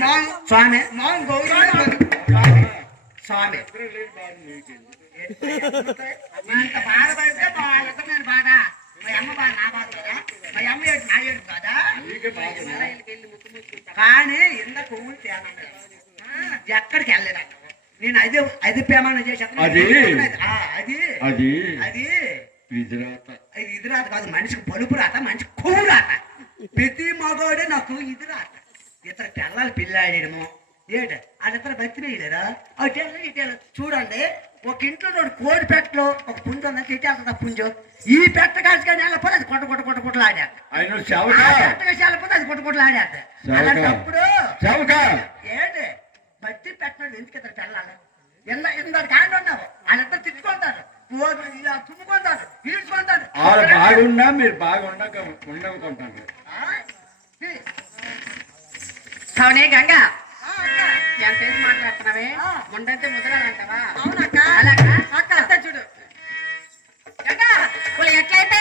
స్వామి స్వామి ఇంత బాధపడితే వాళ్ళతో నేను బాధ మా అమ్మ బాధ నా బాధ కదా మా అమ్మ ఏడు నా ఏడు కాదా కానీ ఇంత కొవ్వులు తేనా ఎక్కడికి వెళ్ళలేదు నేను అది ప్రమాణం చేసేస్తాను అది ఇది రాత కాదు మనిషికి పలుపు రాత మనిషికి కొవ్వు రాత ప్రతి మగోడే నాకు ఇది రాత ఇతర పిల్లలు పిల్లాడేమో ఏంట అదిద్దరు బతి వేయలేదా చూడండి ఒక ఇంట్లో రెండు కోడి పెట్టలో ఒక పుంజు ఉందని తిట్టేస్తుంది పుంజు ఈ పెట్ట కాసుకొని వెళ్ళిపోతే అది కొట్టలు ఆడాడు వెళ్ళిపోతే అది కొట్టలు ఆడాడు అలాంటప్పుడు ఏంటి బట్టి పెట్టడం ఎందుకు ఇద్దరు పిల్లలు ఇందరు కాండి ఉన్నావు వాళ్ళిద్దరు తిట్టుకుంటారు తుమ్ముకుంటారు ఈడ్చుకుంటారు బాగున్నా మీరు బాగుండక ఉండకుంటారు అవునే గంగా ఎంత మాట్లాడుతున్నావే ముందంటే ముద్రాలంటావా అవునక్క అలాగా చూడు గంగా ఎట్లయితే